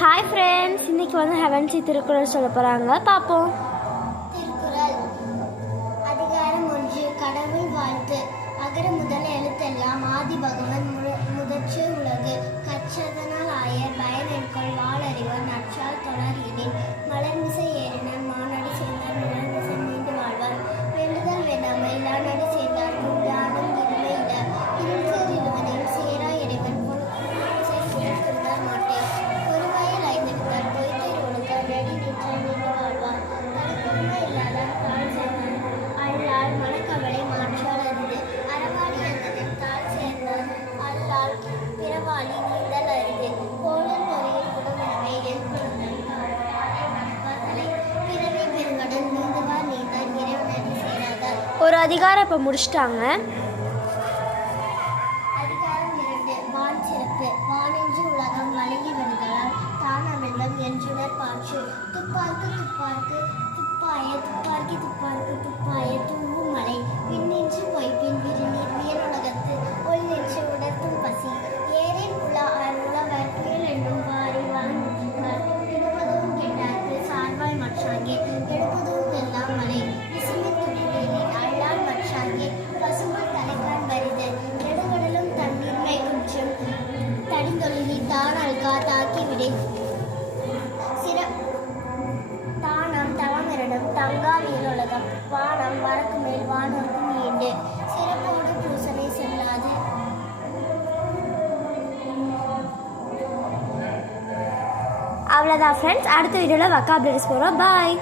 Hi friends, இன்னைக்கு வந்து ஹெவன்சி திருக்குறள் சொல்ல போகிறாங்க, பார்ப்போம். திருக்குறள் அதிகாரம் 1. கடவுள் வாழ்த்து. அகர முதல எழுத்தெல்லாம் ஆதி பகவன் முதற்று உலகு. கற்றதனால் ஆயர் பயனென்கொள் வாளறிவர் நற்றால் தொடர்கினேன். மலர்மிசை ஏறினர் மானடி சேர்ந்தார் மலர்மிசை மீண்டு வாழ்வார். வேண்டுதல் வேண்டாமை இல்லானடி சேர்ந்தார் யாரும் இருமையிட இருள்சேர் இருவனையும் சேரா இறைவன் திருந்தார் மாட்டேன். ஒருவாயில் ஐந்தெடுத்தார் பொய்த்தை ஒழுக்கார் நடி நிற்றார் நீண்டு வாழ்வார். தனக்குரிமை இல்லாதார் தாழ் சேர்ந்தார் அல்லால் மனக்கவலை மாற்றால் அரிது. அறவாளி அந்தனர் தாழ் சேர்ந்தார் அல்லால் பிறவாளி நீந்தல் அரிது. கோளல் பொறியில் குணமெனவே பிறவி பெருங்கடல் நீந்துவார் நீந்தார் இறைவனடி சேராதார். ஒரு அதிகாரம் இப்போ முடிச்சிட்டாங்க. அதிகாரம் 2. வான் சிறப்பு. வானென்று உலகம் வழங்கி வருதலால் தானமெல்லாம் என்றுணர் பாற்று. துப்பார்க்கு துப்பார்க்கு துப்பாய துப்பார்க்கி துப்பார்க்கு துப்பாய தூவும் மலை. விண்ணின்று பொய்ப்பின் விருநீர் வியனுலகத்து ஒள் நின்று உணர்த்தும் பசி. ஏரில் உழவர் புயல் என்னும் வாரி வாழ்ந்தார் இடுவதும் கெட்டார்க்கு சார்வாய் மற்றாங்கே எடுப்பதும் எல்லாம் மலை. விசும்பு துணிநீரில் அள்ளால் மற்றாங்கே பசும்புல் தலைக்கான் வருது. நெடுங்கடலும் தண்ணீர்மை குற்றம் தடிந்தொழுகி தானல்கா தாக்கிவிடை. தானம் தவமிரடும் தங்கா வீரொலகம். வானம் வரக்கு மேல் வானோர்க்கும் ஈண்டு. சிறப்போடு பூசனை செல்லாது. அவ்வளோதான் ஃப்ரெண்ட்ஸ், அடுத்த வீடியோவில் வக்காபுலரிஸ் போகிறோம். பாய்.